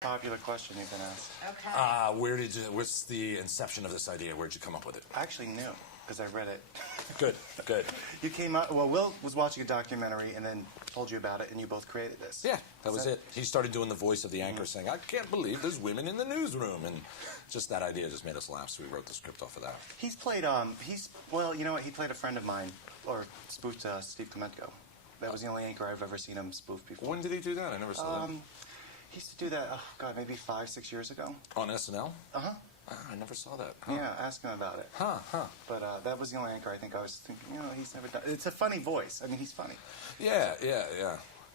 Popular question you've been asked. Okay. What's the inception of this idea? Where'd you come up with it? I actually knew, because I read it. Good. You came out, well, Will was watching a documentary and then told you about it, and you both created this. Yeah, that was it. He started doing the voice of the anchor saying, I can't believe there's women in the newsroom. And just that idea just made us laugh, so we wrote the script off of that. He's played, well, you know what? He played a friend of mine, or spoofed Steve Kometko. That was the only anchor I've ever seen him spoof before. When did he do that? I never saw that. He used to do that, oh, God, maybe 5-6 years ago. On SNL? Uh-huh. I never saw that. Huh. Yeah, ask him about it. But that was the only anchor I think I was thinking, you know, he's never done. It's a funny voice. I mean, he's funny. Yeah.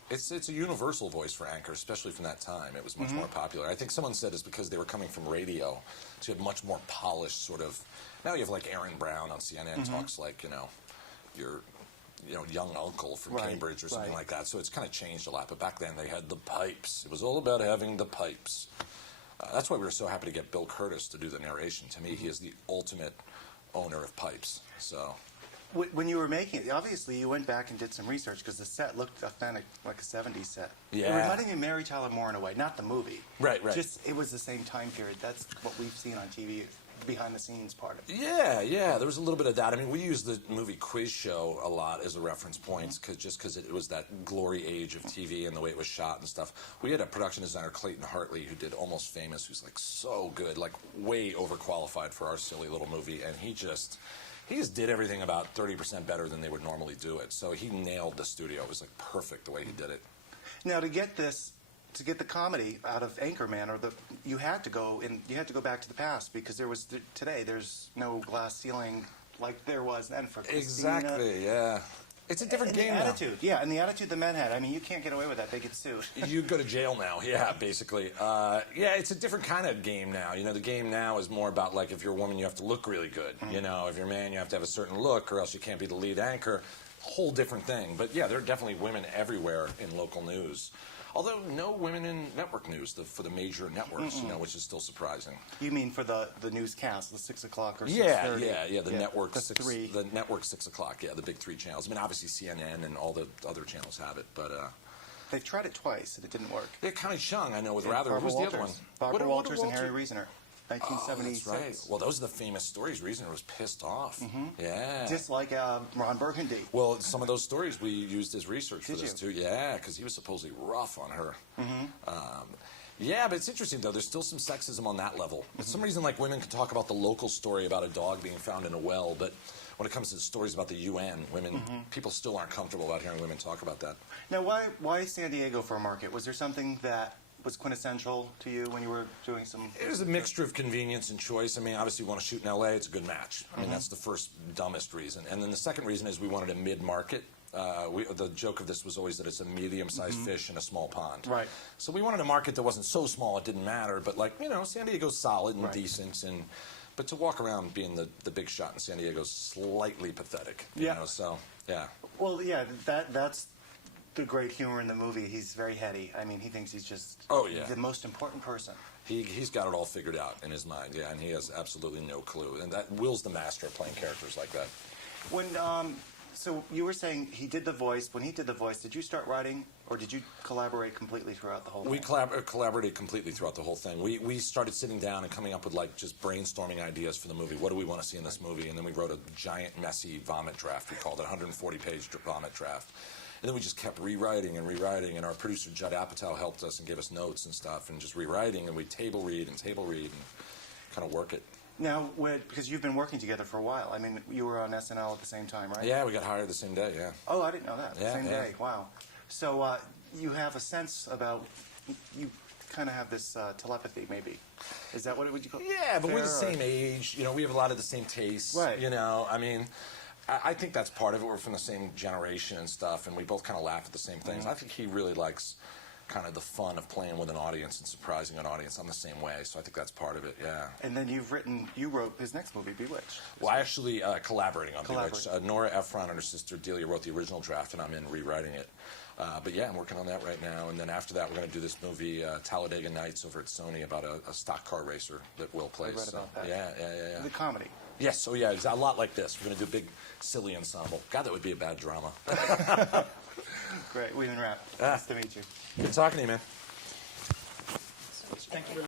It's a universal voice for anchors, especially from that time. It was much more popular. I think someone said it's because they were coming from radio, so you had much more polished sort of. Now you have like Aaron Brown on CNN talks like, you know, your young uncle from Cambridge or something like that. So it's kind of changed a lot. But back then they had the pipes. It was all about having the pipes. That's why we were so happy to get Bill Curtis to do the narration. To me, he is the ultimate owner of pipes. So. When you were making it, obviously you went back and did some research because the set looked authentic, like a 70s set. Yeah. It reminded me of Mary Tyler Moore in a way, not the movie. Right. Just, it was the same time period. That's what we've seen on TV, behind the scenes part of it. Yeah. There was a little bit of that. I mean, we used the movie Quiz Show a lot as a reference point because it was that glory age of TV and the way it was shot and stuff. We had a production designer, Clayton Hartley, who did Almost Famous, who's like so good, like way overqualified for our silly little movie, and he just did everything about 30% better than they would normally do it. So he nailed the studio. It was like perfect the way he did it. Now to get the comedy out of Anchorman, you had to go back to the past because there's no glass ceiling like there was then for Christina. Exactly, yeah. It's a different game now. And the attitude the men had. I mean, you can't get away with that. They get sued. You go to jail now, yeah, basically. It's a different kind of game now. You know, the game now is more about, like, if you're a woman, you have to look really good. You know, if you're a man, you have to have a certain look, or else you can't be the lead anchor. Whole different thing. But, yeah, there are definitely women everywhere in local news. Although no women in network news for the major networks, you know, which is still surprising. You mean for the newscast, the 6 o'clock or 6:30? Yeah. The network the network 6 o'clock. Yeah, the big three channels. I mean, obviously CNN and all the other channels have it, but they've tried it twice and it didn't work. They're kind of Chung, I know, with Rather. Who's the other one? Barbara Walters and Harry Reasoner. 1976. Oh, that's right. Well, those are the famous stories. Reasoner was pissed off. Yeah. Just like Ron Burgundy. Well, some of those stories we used as research for this, too. Yeah, because he was supposedly rough on her. Yeah, but it's interesting, though. There's still some sexism on that level. For some reason, like, women can talk about the local story about a dog being found in a well, but when it comes to stories about the UN, people still aren't comfortable about hearing women talk about that. Now, why San Diego for a market? Was there something that was quintessential to you when you were doing some... It was a mixture of convenience and choice. I mean, obviously, you want to shoot in L.A., it's a good match. I mean, that's the first dumbest reason. And then the second reason is we wanted a mid-market. The joke of this was always that it's a medium-sized fish in a small pond. Right. So we wanted a market that wasn't so small it didn't matter, but, like, you know, San Diego's solid and decent. But to walk around being the big shot in San Diego is slightly pathetic. You know, so, yeah. Well, yeah, that's the great humor in the movie. He's very heady. I mean, he thinks he's just the most important person. He's got it all figured out in his mind, and he has absolutely no clue. And that Will's the master of playing characters like that. When so you were saying he did the voice. When he did the voice, did you start writing, or did you collaborate completely throughout the whole thing? We collaborated completely throughout the whole thing. We started sitting down and coming up with, like, just brainstorming ideas for the movie. What do we want to see in this movie? And then we wrote a giant, messy vomit draft. We called it 140-page vomit draft. And then we just kept rewriting, and our producer, Judd Apatow, helped us and gave us notes and stuff, and just rewriting, and we table read and kind of work it. Now, because you've been working together for a while, I mean, you were on SNL at the same time, right? Yeah, we got hired the same day, yeah. Oh, I didn't know that. Same day, wow. So you have a sense about, you kind of have this telepathy, maybe. Is that what it would you call? Yeah, but we're the same age. You know, we have a lot of the same tastes. Right. You know, I mean, I think that's part of it. We're from the same generation and stuff, and we both kind of laugh at the same things. I think he really likes kind of the fun of playing with an audience and surprising an audience. I'm the same way, so I think that's part of it, yeah. And then you wrote his next movie, Bewitched. Well, I actually collaborating on Bewitched. Nora Ephron and her sister Delia wrote the original draft, and I'm in rewriting it. But yeah, I'm working on that right now. And then after that, we're going to do this movie, Talladega Nights, over at Sony, about a stock car racer that Will plays. I read about that. Yeah. The comedy. Yes, yeah, it's a lot like this. We're going to do a big, silly ensemble. God, that would be a bad drama. Great, we didn't wrap. Nice to meet you. Good talking to you, man. Thank you.